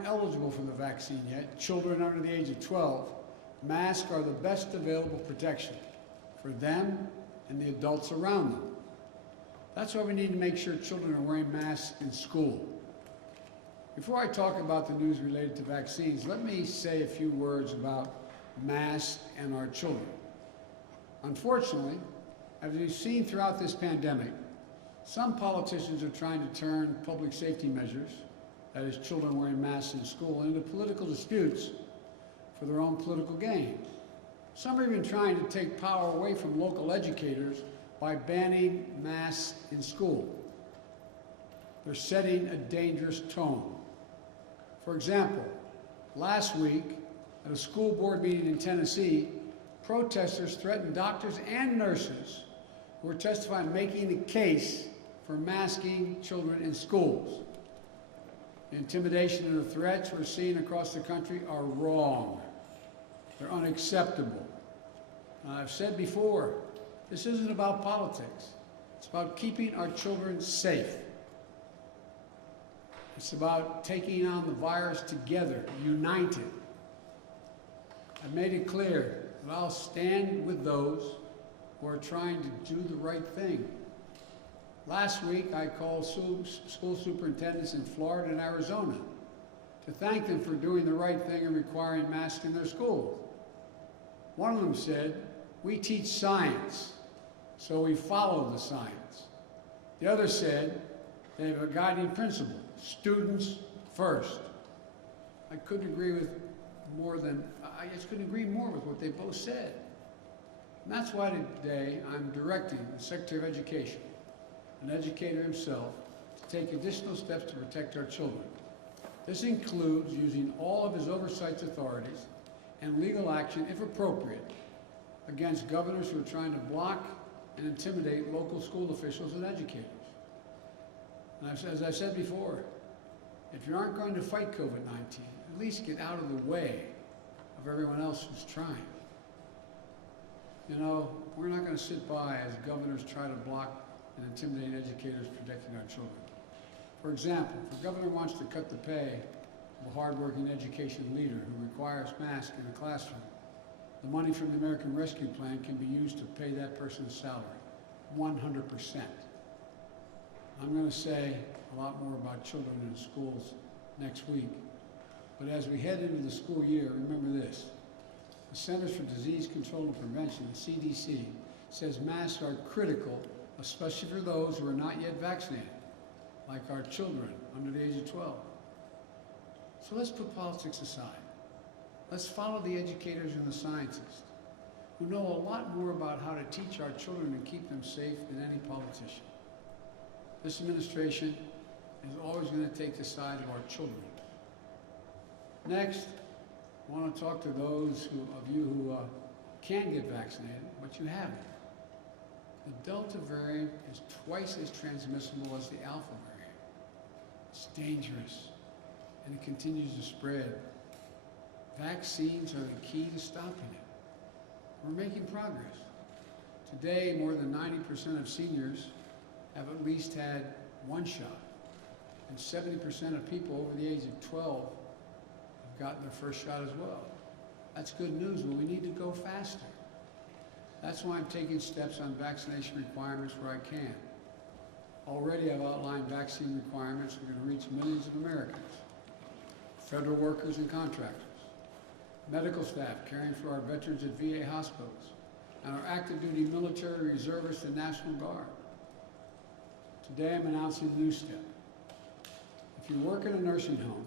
aren't eligible for the vaccine yet, children under the age of 12, masks are the best available protection for them and the adults around them. That's why we need to make sure children are wearing masks in school. Before I talk about the news related to vaccines, let me say a few words about masks and our children. Unfortunately, as we've seen throughout this pandemic, some politicians are trying to turn public safety measures, that is children wearing masks in school, into political disputes for their own political gain. Some are even trying to take power away from local educators by banning masks in school. They're setting a dangerous tone. For example, last week at a school board meeting in Tennessee, protesters threatened doctors and nurses who were testifying making the case for masking children in schools. The intimidation and the threats we're seeing across the country are wrong. They're unacceptable. Now, I've said before, this isn't about politics. It's about keeping our children safe. It's about taking on the virus together, united. I've made it clear that I'll stand with those who are trying to do the right thing. Last week, I called school superintendents in Florida and Arizona to thank them for doing the right thing and requiring masks in their schools. One of them said, "We teach science, so we follow the science." The other said, they have a guiding principle, students first. I just couldn't agree more with what they both said. And that's why today I'm directing the Secretary of Education, an educator himself, to take additional steps to protect our children. This includes using all of his oversight authorities and legal action, if appropriate, against governors who are trying to block and intimidate local school officials and educators. And as I said before, if you aren't going to fight COVID-19, at least get out of the way of everyone else who's trying. You know, we're not going to sit by as governors try to block and intimidate educators protecting our children. For example, if a governor wants to cut the pay of a hardworking education leader who requires masks in a classroom, the money from the American Rescue Plan can be used to pay that person's salary, 100%. I'm going to say a lot more about children in schools next week. But as we head into the school year, remember this. The Centers for Disease Control and Prevention, the CDC, says masks are critical, especially for those who are not yet vaccinated, like our children under the age of 12. So let's put politics aside. Let's follow the educators and the scientists who know a lot more about how to teach our children and keep them safe than any politician. This administration is always going to take the side of our children. Next, I want to talk to those of you who can get vaccinated, but you haven't. The Delta variant is twice as transmissible as the Alpha variant. It's dangerous, and it continues to spread. Vaccines are the key to stopping it. We're making progress. Today, more than 90% of seniors have at least had one shot, and 70% of people over the age of 12 have gotten their first shot as well. That's good news, but we need to go faster. That's why I'm taking steps on vaccination requirements where I can. Already I've outlined vaccine requirements that are going to reach millions of Americans, federal workers and contractors, medical staff caring for our veterans at VA hospitals, and our active duty military reservists and National Guard. Today I'm announcing a new step. If you work in a nursing home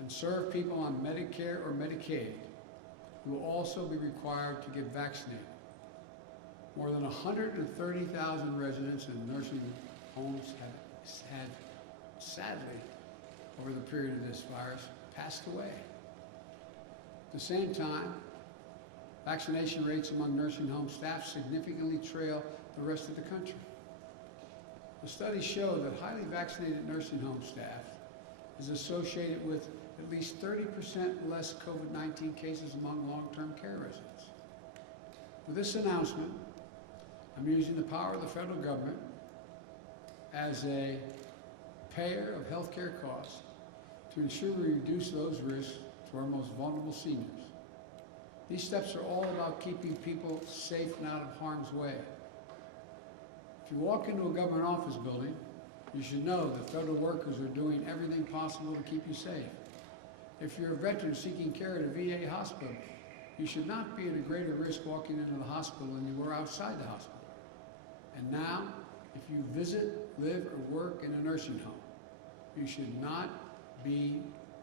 and serve people on Medicare or Medicaid, you will also be required to get vaccinated. More than 130,000 residents in nursing homes have had, sadly, over the period of this virus, passed away. At the same time, vaccination rates among nursing home staff significantly trail the rest of the country. The studies show that highly vaccinated nursing home staff is associated with at least 30% less COVID-19 cases among long-term care residents. With this announcement, I'm using the power of the federal government as a payer of health care costs to ensure we reduce those risks to our most vulnerable seniors. These steps are all about keeping people safe and out of harm's way. If you walk into a government office building, you should know that federal workers are doing everything possible to keep you safe. If you're a veteran seeking care at a VA hospital, you should not be at a greater risk walking into the hospital than you were outside the hospital. And now, if you visit, live, or work in a nursing home, you should not be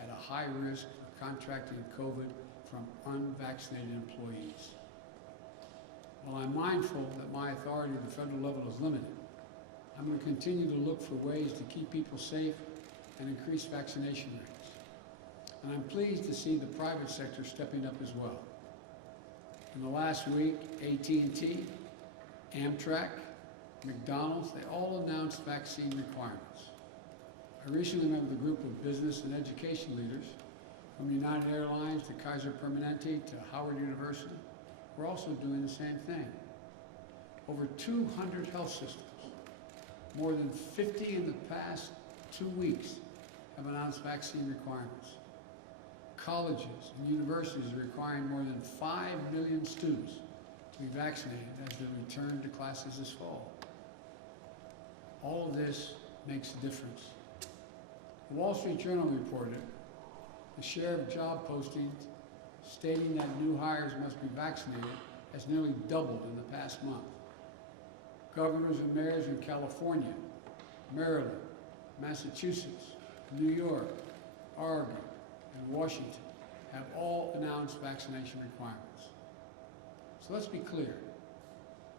at a high risk of contracting COVID from unvaccinated employees. While I'm mindful that my authority at the federal level is limited, I'm going to continue to look for ways to keep people safe and increase vaccination rates. And I'm pleased to see the private sector stepping up as well. In the last week, AT&T, Amtrak, McDonald's, they all announced vaccine requirements. I recently met with a group of business and education leaders from United Airlines to Kaiser Permanente to Howard University. We're also doing the same thing. Over 200 health systems, more than 50 in the past 2 weeks, have announced vaccine requirements. Colleges and universities are requiring more than 5 million students to be vaccinated as they return to classes this fall. All of this makes a difference. The Wall Street Journal reported the share of job postings stating that new hires must be vaccinated has nearly doubled in the past month. Governors and mayors in California, Maryland, Massachusetts, New York, Oregon, and Washington have all announced vaccination requirements. So let's be clear.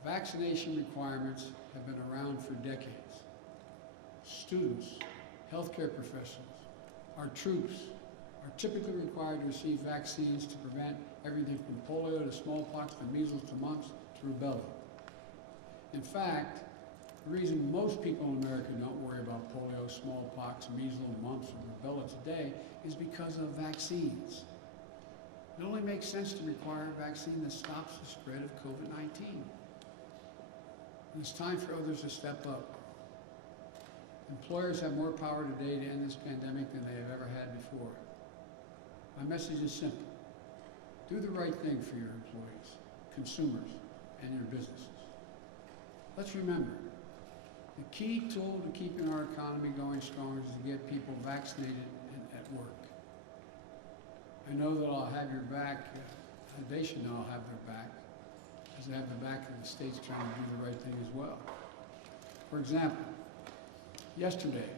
Vaccination requirements have been around for decades. Students, healthcare professionals, our troops are typically required to receive vaccines to prevent everything from polio to smallpox to measles to mumps to rubella. In fact, the reason most people in America don't worry about polio, smallpox, measles, mumps, or rubella today is because of vaccines. It only makes sense to require a vaccine that stops the spread of COVID-19. And it's time for others to step up. Employers have more power today to end this pandemic than they have ever had before. My message is simple. Do the right thing for your employees, consumers, and your businesses. Let's remember, the key tool to keeping our economy going strong is to get people vaccinated and at work. I know that I'll have your back, they should know I'll have their back, as I have the back of the states trying to do the right thing as well. For example, yesterday,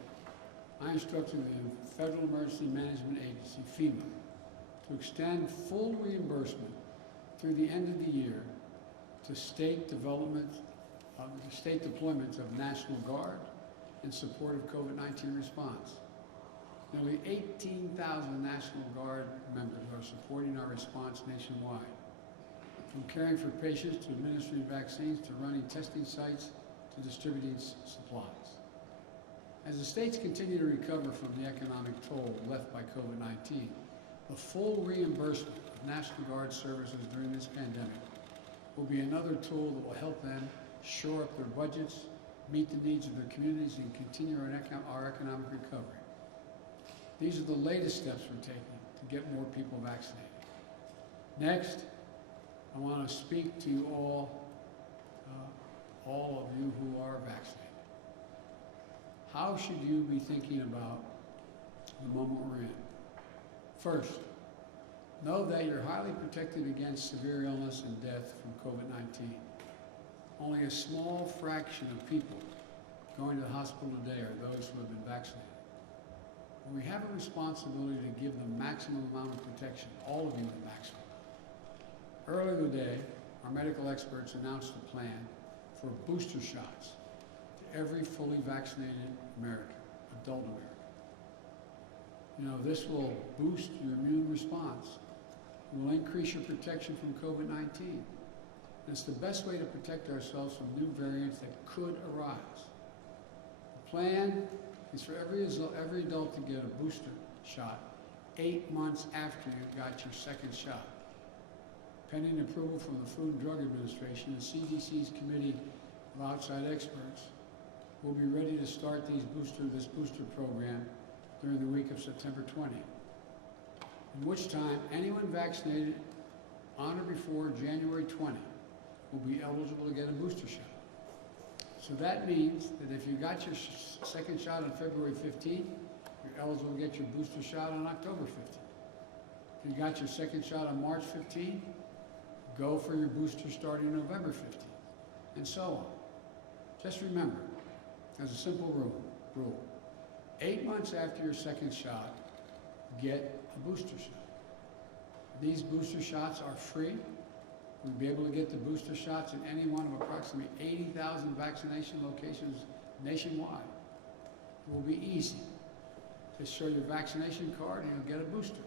I instructed the Federal Emergency Management Agency, FEMA, to extend full reimbursement through the end of the year to state deployments of National Guard in support of COVID-19 response. Nearly 18,000 National Guard members are supporting our response nationwide, from caring for patients to administering vaccines to running testing sites to distributing supplies. As the states continue to recover from the economic toll left by COVID-19, the full reimbursement of National Guard services during this pandemic will be another tool that will help them shore up their budgets, meet the needs of their communities, and continue our economic recovery. These are the latest steps we're taking to get more people vaccinated. Next, I want to speak to you all of you who are vaccinated. How should you be thinking about the moment we're in? First, know that you're highly protected against severe illness and death from COVID-19. Only a small fraction of people going to the hospital today are those who have been vaccinated. We have a responsibility to give the maximum amount of protection, all of you the maximum. Earlier today, our medical experts announced a plan for booster shots to every fully vaccinated American, adult American. You know, this will boost your immune response. It will increase your protection from COVID-19. And it's the best way to protect ourselves from new variants that could arise. The plan is for every adult to get a booster shot 8 months after you got your second shot. Pending approval from the Food and Drug Administration, the CDC's Committee of Outside Experts will be ready to start this booster program during the week of September 20, in which time anyone vaccinated on or before January 20 will be eligible to get a booster shot. So that means that if you got your second shot on February 15th, you're eligible to get your booster shot on October 15th. If you got your second shot on March 15th, go for your booster starting November 15th, and so on. Just remember, as a simple rule, 8 months after your second shot, get a booster shot. These booster shots are free. We'll be able to get the booster shots in any one of approximately 80,000 vaccination locations nationwide. It will be easy. Just show your vaccination card and you'll get a booster.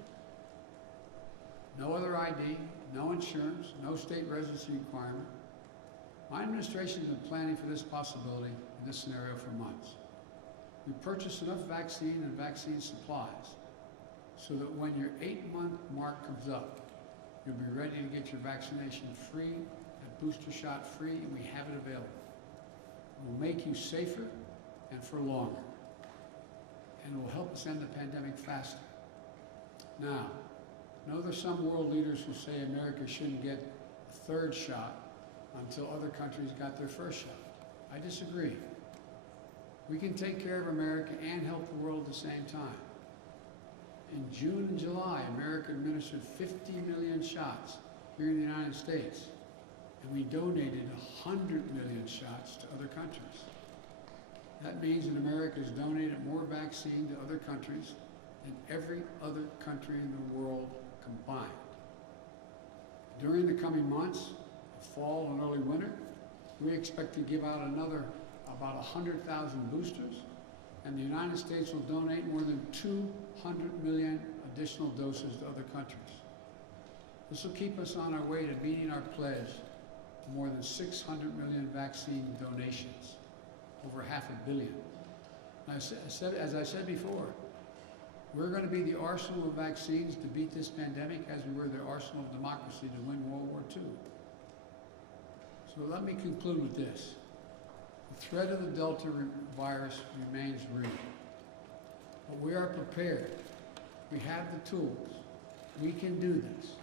No other ID, no insurance, no state residency requirement. My administration has been planning for this possibility in this scenario for months. We purchased enough vaccine and vaccine supplies so that when your 8-month mark comes up, you'll be ready to get your vaccination free, and booster shot free, and we have it available. It will make you safer and for longer, and it will help us end the pandemic faster. Now, I know there's some world leaders who say America shouldn't get a third shot until other countries got their first shot. I disagree. We can take care of America and help the world at the same time. In June and July, America administered 50 million shots here in the United States, and we donated 100 million shots to other countries. That means that America has donated more vaccine to other countries than every other country in the world combined. During the coming months, fall and early winter, we expect to give out another about 100,000 boosters, and the United States will donate more than 200 million additional doses to other countries. This will keep us on our way to meeting our pledge of more than 600 million vaccine donations, over $500 million. As I said before, we're going to be the arsenal of vaccines to beat this pandemic as we were the arsenal of democracy to win World War II. So let me conclude with this. The threat of the Delta virus remains real, but we are prepared. We have the tools. We can do this.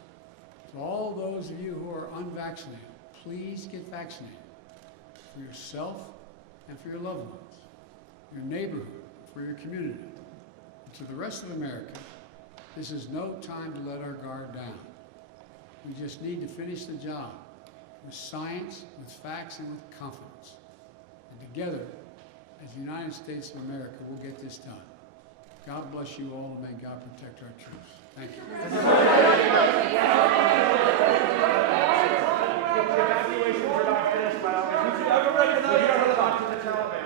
To all those of you who are unvaccinated, please get vaccinated for yourself and for your loved ones, your neighborhood, for your community. And to the rest of America, this is no time to let our guard down. We just need to finish the job with science, with facts, and with confidence. And together, as the United States of America, we'll get this done. God bless you all, and may God protect our troops. Thank you. The evacuations are not finished, by all means. Would you ever recognize the Taliban?